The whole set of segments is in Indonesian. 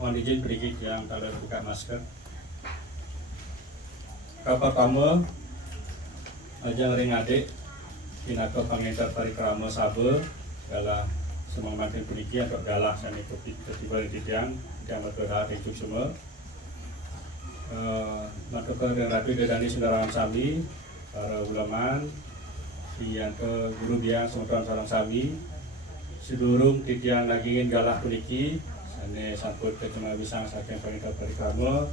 Mohon izin berikik yang kalian buka masker. Pertama, ajang ring adik pinaka pangedar parikrama sabe galah semang makin beriki atau galah sani ketiba di tiang matura itu semua. Matur yang rapi dedani sundarangan sami para ulaman yang ke guru biang semeton sarang sami sedurung titian nagingin galah puniki sane samput ke cuma bisang saking pangedar parikrama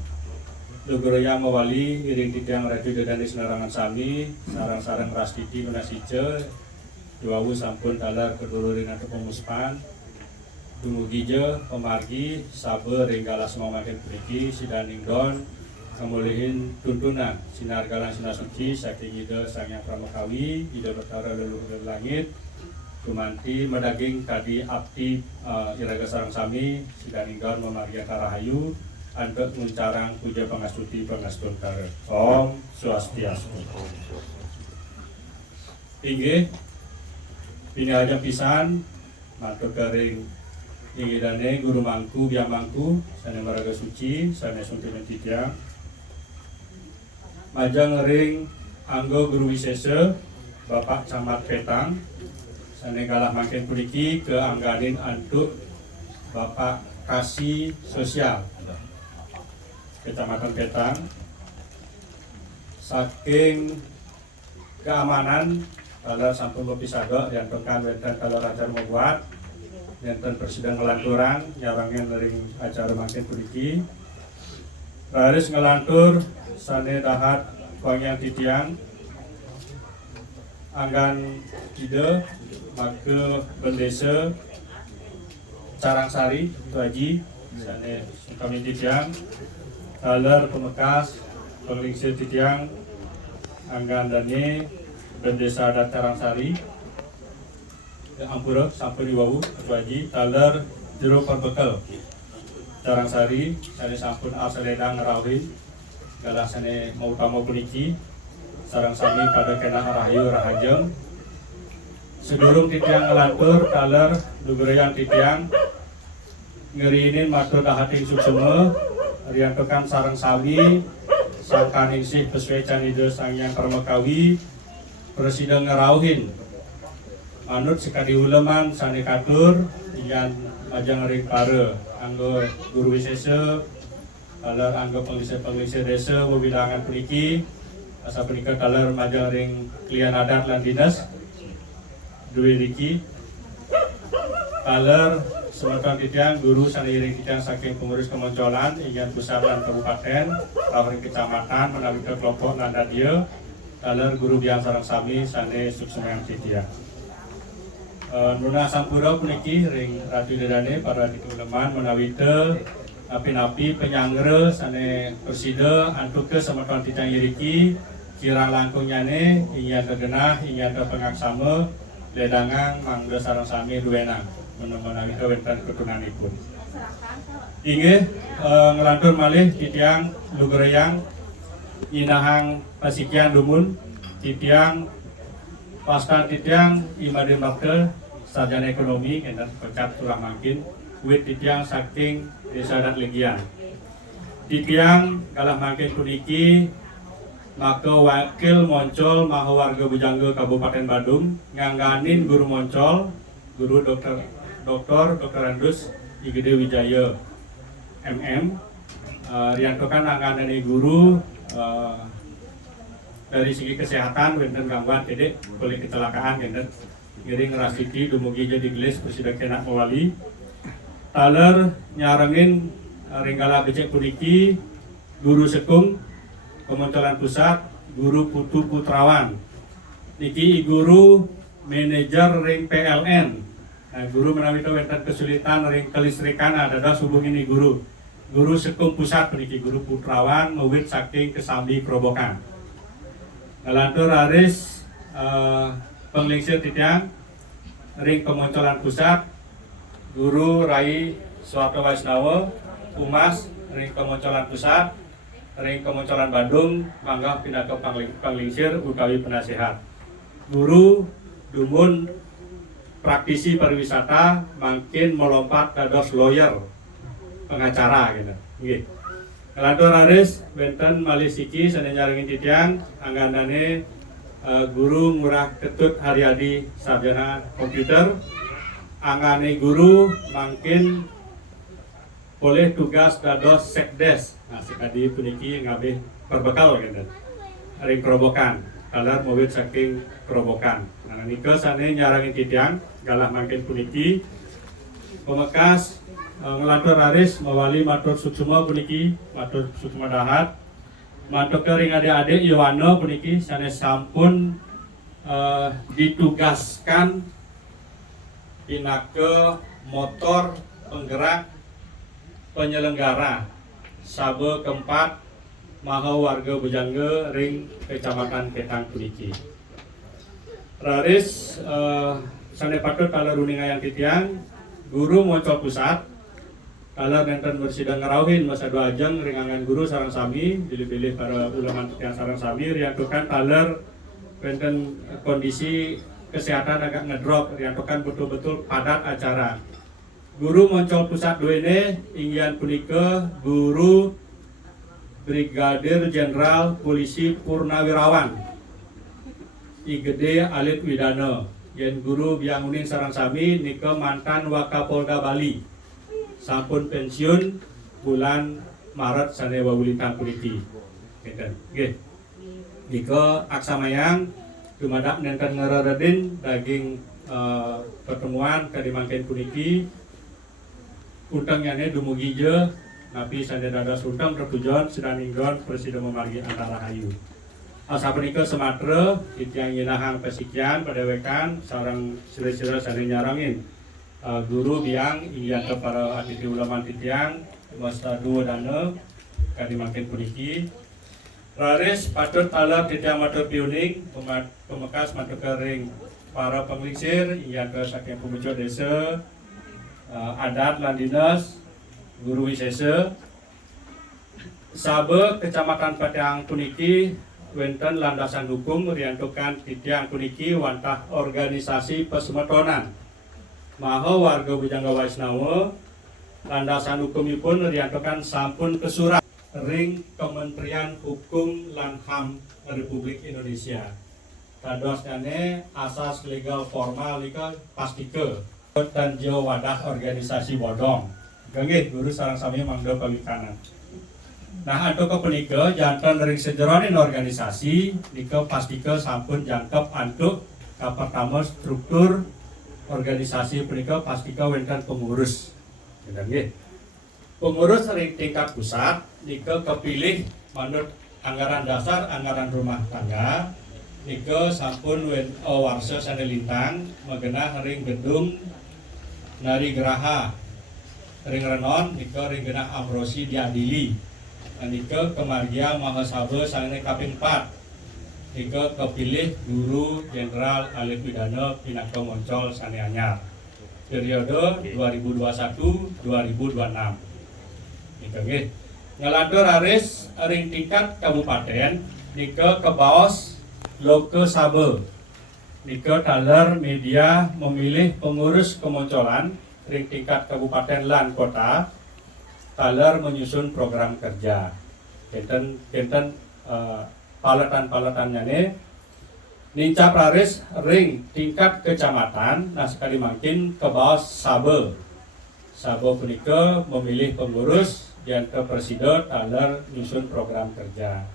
Luguraya mawali iring titiang rapi dedani sundarangan sami sarang-sarang rastiti menasice duawu sampun talar kedulurin atau pemuspan dumugi je pemargi sabar ringgalas mau makin puniki sidaning don kemulihin tuntunan sinar galang sinar suci saking ide sang yang pramakawi ide betara leluhur langit tumanti medaging tadi abdi iraga sarang sami sidaning don memargi rahayu untuk mencarang puja pangastuti pangastun kare Om Swastiastu. Inggih pinahaja pisan matur garing ingidane guru mangku biang mangku sane maraga suci sane suntimen titiang majang ring anggo guru wisesa Bapak Camat Petang sane galah makin puniki ke angganin antuk Bapak Kasih Sosial Kecamatan Petang saking keamanan kalau sampun bepisado yang tekan wenten kalau acara membuat wenten presiden ngelanturan nyarangin dari acara makin puniki baris ngelantur sane dahat kongyang titiang anggan ide make bendesa Carangsari itu aji sane kami titiang taler pemekas penglingsir titiang anggan dani bendesa adat Carangsari Ampura sampai di Wawu itu aji taler jero perbekal Carangsari sane sampun arsaledang ngerawi galah sane mau utama puniki sarang sami pada kena rahayu rahajeng sedurung titiang ngelantur taler lugurayang titiang ngerinin matur dahating suksema riantokan sarang sami sangkaning sih peswecan ide sang yang permekawi presiden ngerauhin manut sekali uleman sane katur yang ajang ring pare anggo guru wisesa kaler anggo penglise desa mobilangan puniki asa punika kaler majang ring klian adat lan dinas duwe riki kaler semeton titiang guru saniring titiang saking pengurus kemoncolan ingin pusat dan kabupaten rawring kecamatan menawi ke kelompok nanda dia kaler guru biang sarang sami sane suksemayang titiang nuna sampura puniki ring ratu dedane para dituleman menawi te api-api penyangre sane persida antuk ke semeton titiang iriki kirang langkung nyane ingin tergenah ingin terpengaksama ledangang mangga sarang sami duwenang menawi kewenten ketunanipun. Inggih ngelantur malih titiang lugurayang inahang pasikian dumun titiang pasca titiang imade bakte sarjana ekonomi kendan pecat turah mangkin wit titiang saking desa adat Legian. Titiang kalah mangkin puniki maka wakil Moncol Maha Warga Bujangga Kabupaten Badung ngangganin guru Moncol guru Dr. Andus Igede Wijaya MM riantokan angganan guru dari segi kesehatan wenten gangguan dedek boleh kecelakaan wenten ngiring rasiti dumugi jadi gelis presiden kena mewali taler nyarengin ringgala becek puniki guru sekung Kementerian Pusat guru Putu Putrawan niki guru manajer ring PLN guru menawi wenten kesulitan ring kelistrikan ada subuh ini guru sekung pusat puniki guru Putrawan ngewit saking kesambi Kerobokan ngalantur aris penglingsir titiang ring Kemoncolan Pusat guru Rai Suwarto Waisnawa Humas ring Kemoncolan Pusat ring Kemoncolan Bandung mangga pindah ke penglingsir utawi penasehat guru dumun praktisi pariwisata makin melompat dados lawyer pengacara gitu. Nggih. Lantur raris benten malih siki sane nyaringin titiang anggandane guru Ngurah Ketut Haryadi sarjana komputer. Anggane guru mangkin boleh tugas dados sekdes. Nah sekadi puniki ngabeh perbekal gitu. Ring kerobokan, kalar mobil saking kerobokan. Nah nika sane nyarangin titiang galah mangkin puniki pemekas ngelantur raris mawali matur suksuma puniki matur suksuma dahat matur kering adik-adik Yohana puniki sanes sampun ditugaskan pinake motor penggerak penyelenggara sabe keempat maha warga bujangga ring kecamatan Ketang puniki raris sane patut kala runing ayang titiang guru Moncol Pusat kalau nenten bersidang ngerauhin masa 2 ajeng ringangan guru sarang sami pilih-pilih para ulama yang sarang sami riantukan taler nenten kondisi kesehatan agak ngedrop riantukan betul-betul padat acara guru Moncol Pusat 2 ini inggian punika guru Brigadir Jenderal Polisi Purnawirawan Igede Alit Widana yang guru biang uning sarang sami nika mantan Wakapolda Bali sampun pensiun bulan Maret sane wawulitan puniki. Ngeten. Nggih. Nika aksamayang dumadak nenten ngararedin daging pertemuan kadi mangken puniki utangnyane dumugi je napi sane dados utang tertujuan sedang inggon presiden memargi antara hayu. Asa punika Sumatera titiang yenahang pesikian pada wekan sareng sira-sira sane nyarangin guru biang iya ke para aditi ulama titiang masa 2 dana kadi makin puniki raris patut ala titiang matur piuning pemekas matur kering para penglingsir iya ke saking pemujo desa adat lan dinas guru wisesa sabe kecamatan Patiang puniki wenten landasan hukum riantukan titiang puniki wantah organisasi pesemetonan maha warga Bujangga Waisnawa landasan hukumipun riantokan sampun kesurat ring Kementerian Hukum lan HAM Republik Indonesia tadosane asas legal formal ika pastike dan jo wadah organisasi bodong nggih guru sareng sami mangga pawikanan nah antuk punika janten ring sejeroning organisasi nika pastike sampun jangkep antuk ka pertama struktur organisasi punika pastika wenten pengurus. Nggih. Pengurus ring tingkat pusat nika kepilih manut anggaran dasar, anggaran rumah tangga nika sampun warsa sane lintang magenah ring gedung Nari Geraha ring renon nika ring genah Amrosi diadili. Nika kemargia Mahasabha sane kaping 4 nika kepilih guru Jenderal Alit Widana pinaka Moncol sane anyar periode 2021-2026 nika nggih ngalantur aris ring tingkat kabupaten nika kebaos Loke Sabe nika taler media memilih pengurus kemoncolan ring tingkat kabupaten lan kota taler menyusun program kerja kenten palatan-palatannya nih nincap raris ring tingkat kecamatan nah sekali makin ke bawah Sabe punika memilih pengurus dan ke presiden taler nyusun program kerja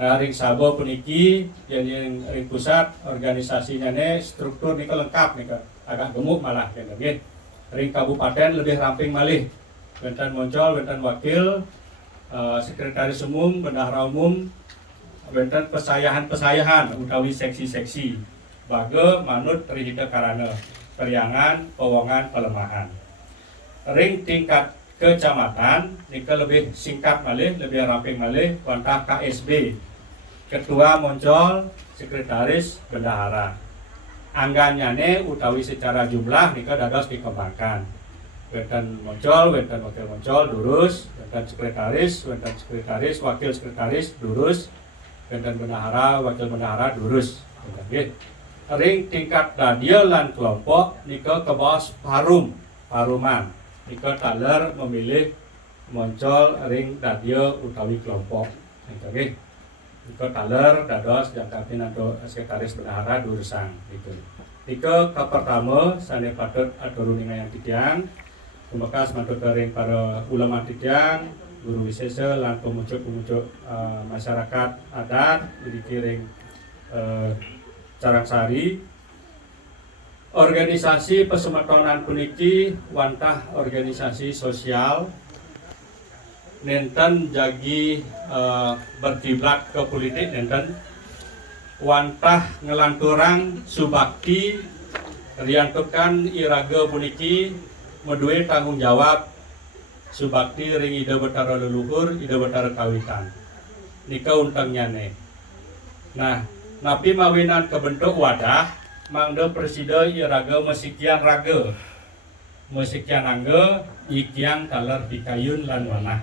nah ring Sabe puniki yang ring pusat organisasinya nih struktur nika lengkap nika agak gemuk malah gitu ring kabupaten lebih ramping malih benten Moncol benten wakil sekretaris umum bendahara umum benten pesayahan utawi seksi-seksi baga manut trihita karana periangan pewongan pelemahan ring tingkat kecamatan nika lebih singkat malih lebih ramping malih wantah KSB ketua Moncol sekretaris bendahara anggannyane utawi secara jumlah nika dados dikembangkan benten Moncol benten wakil Moncol durus benten sekretaris wakil sekretaris durus benten bendahara, wakil bendahara durus. Ring tingkat dadia lan kelompok nika ke bawah paruman. Nika taler memilih moncol ring dadya utawi kelompok. Oke. Iko taler dados jangka pinanto sekretaris bendahara Dursang gitu. Iko ka pertama sane patut atur ningayang titiang. Tumekas mantuk ring para ulama titiang, guru wisesa lan pemucuk-pemucuk masyarakat adat di kiring Carangsari. Organisasi pesemetonan puniki wantah organisasi sosial nenten jagi berkiblat ke politik nenten wantah ngelanturang subakti riantukan iraga puniki medue tanggung jawab subakti ring ida betara leluhur ida betara kawitan nika untang nyane. Nah napi mawinan kebentuk wadah mangda presida iraga mesikian raga mesikian angga ikiang taler pikayun lan wanah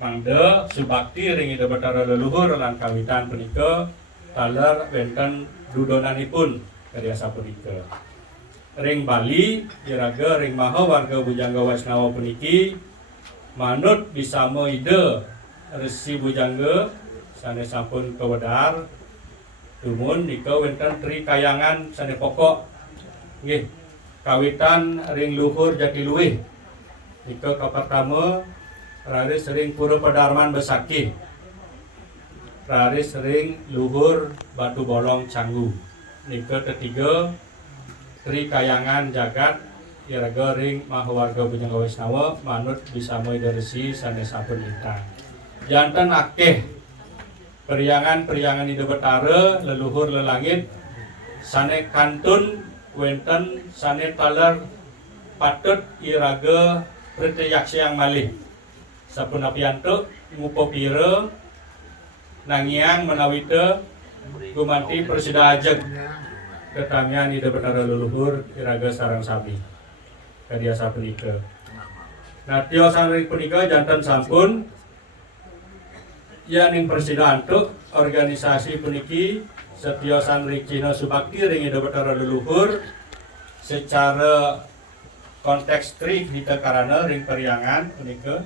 mangda subakti ring ida betara leluhur lan kawitan punika taler wenten dudonanipun karyasa punika. Ring Bali iraga ring maha warga Bujangga Waisnawa puniki manut bisama ide Resi Bujangga sane sampun kawedar tumun nika wenten tri kayangan sane pokok nggih kawitan ring luhur Jatiluwih nika ka pertama raris ring Pura Pedarman Besaki, raris ring luhur Batu Bolong Canggu. Nika ketiga Tri Kayangan Jagat iraga ring mahawarga Bujangga Waisnawa manut bisama ida resi sane sampun lintang. Janten akeh periangan ida betara leluhur lelangit sane kantun wenten sane taler patut iraga pretiyaksi yang malih. Sapunapianto ngupo pira nangiang menawita gumanti presida ajeg ketangian ida betara leluhur iraga sarang sapi kadia punika. Nah tio sareng punika janten sampun yaning presida antuk organisasi puniki setio sanring Cina Subakti ring ida betara leluhur secara konteks trik hita karana ring periangan punika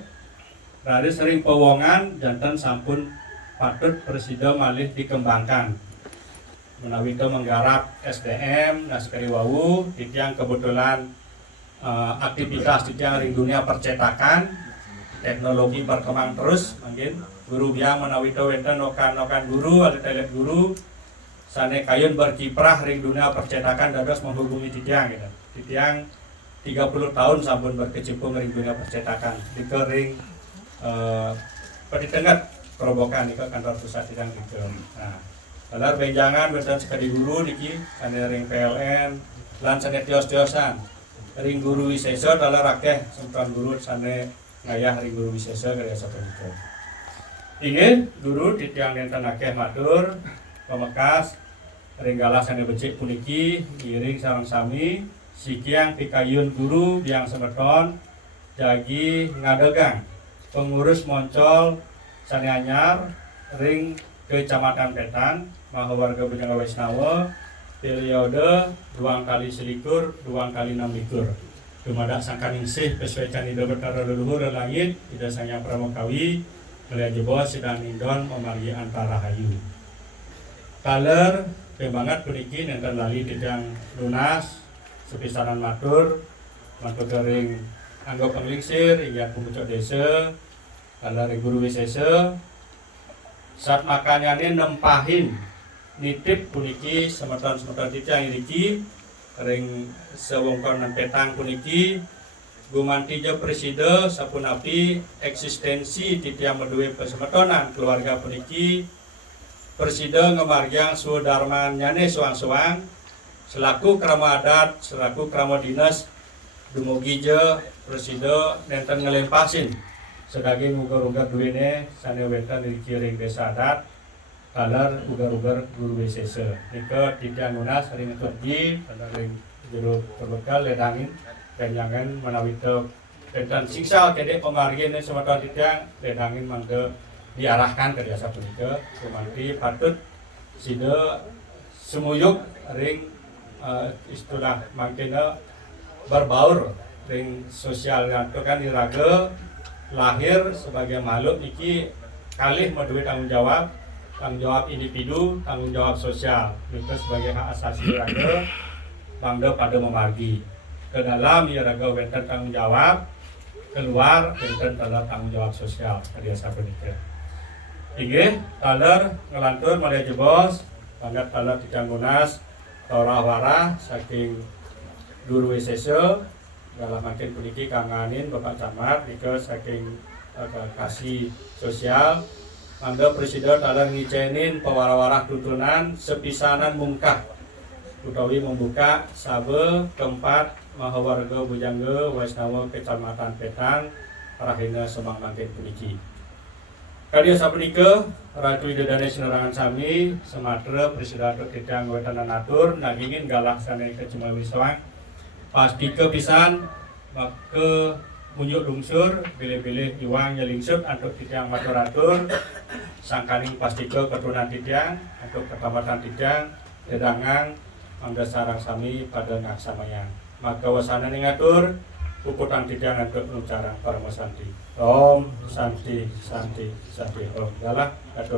dari sering pewongan jantan sampun patut presida malih dikembangkan menawi itu menggarap SDM naskari wawu titiang kebetulan aktivitas titiang ring dunia percetakan teknologi berkembang terus mungkin guru biang menawi itu wenten nokan guru atau telet guru sane kayun berkiprah ring dunia percetakan dados menghubungi titiang gitu. Titiang 30 tahun sampun berkecimpung ring dunia percetakan di ring Petitengat Kerobokan nika kantor pusat sidang gitu. Nah, talar benjangan wonten sekadi guru niki sane ring PLN lan sane tios-tiosan. Ring guru wisesa talar akeh sempan guru sane ngayah ring guru wisesa kaya sapunika. Ingin guru titiang nenten akeh matur pemekas ring galah sane becik puniki iring sareng sami sikiang pikayun guru biang semeton jagi ngadegang pengurus moncol sane anyar ring Kecamatan Petan mahawarga Bujangga Waisnawa periode 2 kali selikur 2 kali 6 likur dumadak sangkaningsih pesuecan ida betara leluhur langit ida sangya pramukawi melia jebos sidang nindon memargi antara hayu kaler pembangat puniki nenten lali titiang lunas sepisanan matur kering anggap penglingsir hingga pemucuk desa dari guru wisesa saat makannya nempahin nitip puniki semeton titiang iriki ring sewongkon petang puniki gumantija presida sapunapi eksistensi titiang medue pesemetonan keluarga puniki presida ngemargiang sudarman nyane suang-suang selaku krama adat selaku krama dinas dumugi je presida nenten ngelempasin sedaging ugar-ugar duwene sane wetan di kiring desa adat kalar ugar-ugar guru wisesa nika titiang lunas ring terji ring jero perbekal ledangin jangan menawi teu dan siksa kedek pemargine semeton titiang ledangin mangke diarahkan ke desa punika kumanti patut sida semuyuk ring istilah mangkena berbaur ring sosial itu kan iraga lahir sebagai makhluk niki kalih meduwe tanggung jawab individu, tanggung jawab sosial. Itu sebagai hak asasi raga bangda pada memargi. Ke dalam ya raga wenten tanggung jawab, keluar wenten tanggung jawab sosial. Tadi saya bernikah. Inggih, taler ngelantur mulai jebos, banget taler dicanggunas, warah saking Guru WSS dalam makin puniki kanganin Bapak Camat nika saking kasih sosial mangga presiden taler ngicenin pewara-warah tutunan sepisanan mungkah utawi membuka sabe tempat mahawarga bujangga Waisnawa Kecamatan Petang rahina semang makin puniki. Kadya sapunika Ratu Widodari Sinerangan sami Sumatera Presiden Tidang Wetanan Atur nangingin galah sane kecuma wiswang pasti kepisan maka munjuk lungsur pilih-pilih iwang nyelingsut untuk Tidang Maturatur sangkaning pasti keturunan Tidang untuk Kecamatan Tidang Dedangang mangga sarang sami pada ngaksamayang maka wasana ngatur Puputang Tidang untuk nucarang Parmo Santi. Om Santi Santi Santi Om. Dalah